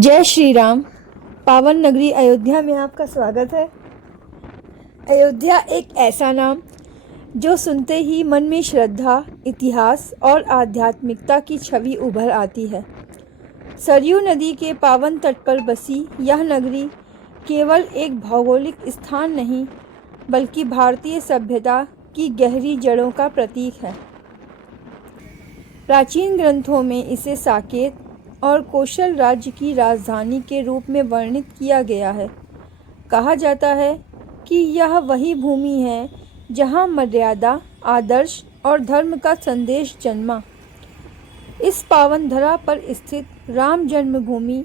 जय श्री राम। पावन नगरी अयोध्या में आपका स्वागत है। अयोध्या एक ऐसा नाम जो सुनते ही मन में श्रद्धा, इतिहास और आध्यात्मिकता की छवि उभर आती है। सरयू नदी के पावन तट पर बसी यह नगरी केवल एक भौगोलिक स्थान नहीं, बल्कि भारतीय सभ्यता की गहरी जड़ों का प्रतीक है। प्राचीन ग्रंथों में इसे साकेत और कौशल राज्य की राजधानी के रूप में वर्णित किया गया है। कहा जाता है कि यह वही भूमि है जहां मर्यादा, आदर्श और धर्म का संदेश जन्मा। इस पावन धरा पर स्थित राम जन्मभूमि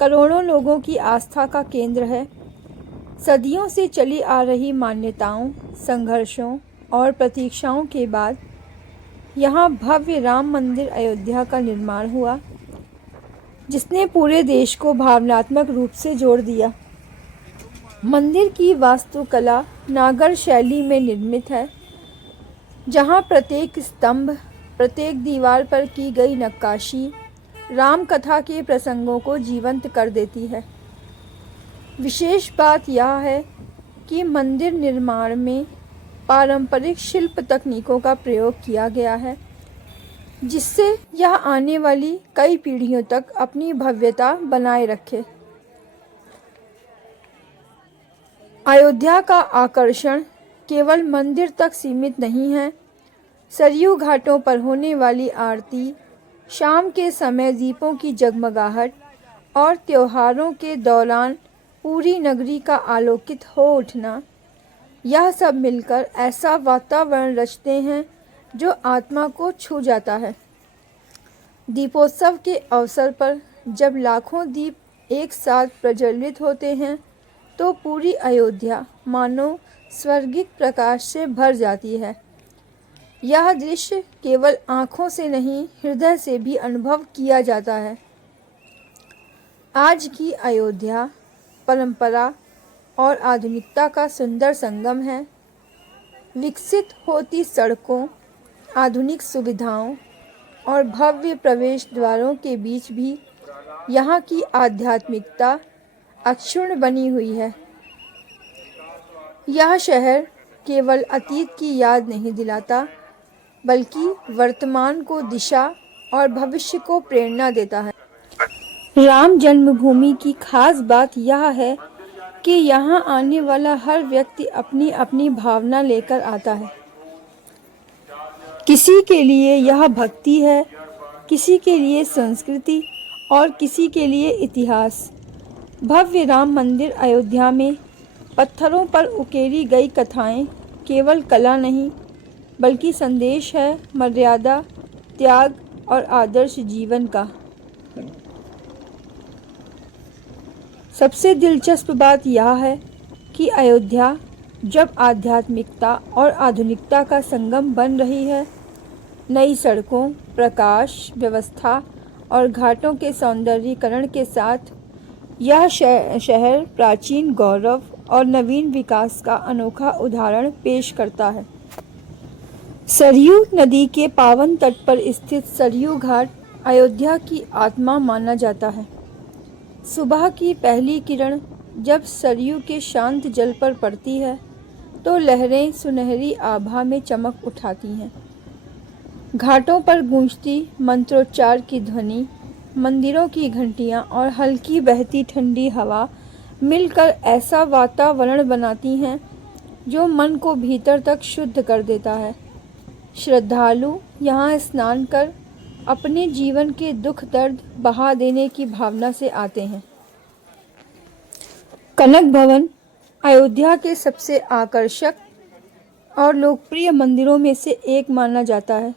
करोड़ों लोगों की आस्था का केंद्र है। सदियों से चली आ रही मान्यताओं, संघर्षों और प्रतीक्षाओं के बाद यहाँ भव्य राम मंदिर अयोध्या का निर्माण हुआ, जिसने पूरे देश को भावनात्मक रूप से जोड़ दिया। मंदिर की वास्तुकला नागर शैली में निर्मित है, जहां प्रत्येक स्तंभ, प्रत्येक दीवार पर की गई नक्काशी राम कथा के प्रसंगों को जीवंत कर देती है। विशेष बात यह है कि मंदिर निर्माण में पारंपरिक शिल्प तकनीकों का प्रयोग किया गया है, जिससे यह आने वाली कई पीढ़ियों तक अपनी भव्यता बनाए रखे। अयोध्या का आकर्षण केवल मंदिर तक सीमित नहीं है। सरयू घाटों पर होने वाली आरती, शाम के समय दीपों की जगमगाहट और त्योहारों के दौरान पूरी नगरी का आलोकित हो उठना, यह सब मिलकर ऐसा वातावरण रचते हैं जो आत्मा को छू जाता है। दीपोत्सव के अवसर पर जब लाखों दीप एक साथ प्रज्वलित होते हैं, तो पूरी अयोध्या मानो स्वर्गिक प्रकाश से भर जाती है। यह दृश्य केवल आँखों से नहीं, हृदय से भी अनुभव किया जाता है। आज की अयोध्या परंपरा और आधुनिकता का सुंदर संगम है। विकसित होती सड़कों, आधुनिक सुविधाओं और भव्य प्रवेश द्वारों के बीच भी यहाँ की आध्यात्मिकता अक्षुण्ण बनी हुई है। यह शहर केवल अतीत की याद नहीं दिलाता, बल्कि वर्तमान को दिशा और भविष्य को प्रेरणा देता है। राम जन्मभूमि की खास बात यह है कि यहाँ आने वाला हर व्यक्ति अपनी अपनी भावना लेकर आता है। किसी के लिए यह भक्ति है, किसी के लिए संस्कृति और किसी के लिए इतिहास। भव्य राम मंदिर अयोध्या में पत्थरों पर उकेरी गई कथाएं केवल कला नहीं, बल्कि संदेश है मर्यादा, त्याग और आदर्श जीवन का। सबसे दिलचस्प बात यह है कि अयोध्या जब आध्यात्मिकता और आधुनिकता का संगम बन रही है, नई सड़कों, प्रकाश व्यवस्था और घाटों के सौंदर्यीकरण के साथ यह शहर प्राचीन गौरव और नवीन विकास का अनोखा उदाहरण पेश करता है। सरयू नदी के पावन तट पर स्थित सरयू घाट अयोध्या की आत्मा माना जाता है। सुबह की पहली किरण जब सरयू के शांत जल पर पड़ती है, तो लहरें सुनहरी आभा में चमक उठाती हैं। घाटों पर गूंजती मंत्रोच्चार की ध्वनि, मंदिरों की घंटियां और हल्की बहती ठंडी हवा मिलकर ऐसा वातावरण बनाती हैं जो मन को भीतर तक शुद्ध कर देता है। श्रद्धालु यहाँ स्नान कर अपने जीवन के दुख दर्द बहा देने की भावना से आते हैं। कनक भवन अयोध्या के सबसे आकर्षक और लोकप्रिय मंदिरों में से एक माना जाता है।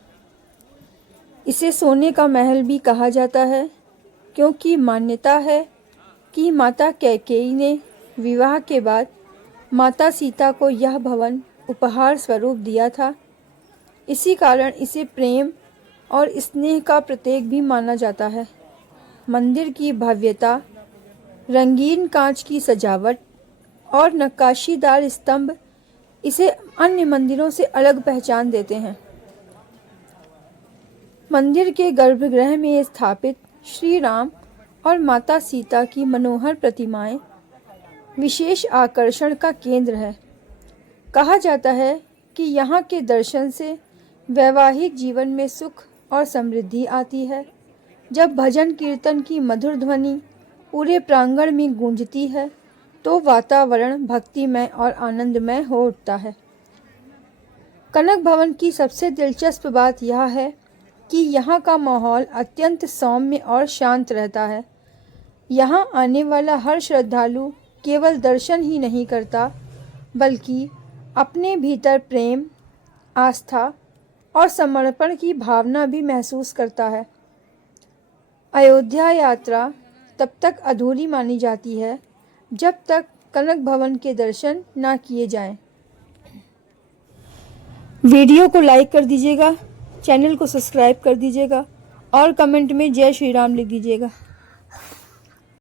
इसे सोने का महल भी कहा जाता है, क्योंकि मान्यता है कि माता कैकेयी ने विवाह के बाद माता सीता को यह भवन उपहार स्वरूप दिया था। इसी कारण इसे प्रेम और स्नेह का प्रतीक भी माना जाता है। मंदिर की भव्यता, रंगीन कांच की सजावट और नक्काशीदार स्तंभ इसे अन्य मंदिरों से अलग पहचान देते हैं। मंदिर के गर्भगृह में स्थापित श्री राम और माता सीता की मनोहर प्रतिमाएं विशेष आकर्षण का केंद्र है। कहा जाता है कि यहाँ के दर्शन से वैवाहिक जीवन में सुख और समृद्धि आती है। जब भजन कीर्तन की मधुर ध्वनि पूरे प्रांगण में गूंजती है तो वातावरण भक्तिमय और आनंदमय हो उठता है। कनक भवन की सबसे दिलचस्प बात यह है कि यहाँ का माहौल अत्यंत सौम्य और शांत रहता है। यहाँ आने वाला हर श्रद्धालु केवल दर्शन ही नहीं करता, बल्कि अपने भीतर प्रेम, आस्था और समर्पण की भावना भी महसूस करता है। अयोध्या यात्रा तब तक अधूरी मानी जाती है जब तक कनक भवन के दर्शन ना किए जाएं। वीडियो को लाइक कर दीजिएगा, चैनल को सब्सक्राइब कर दीजिएगा और कमेंट में जय श्री राम लिख दीजिएगा।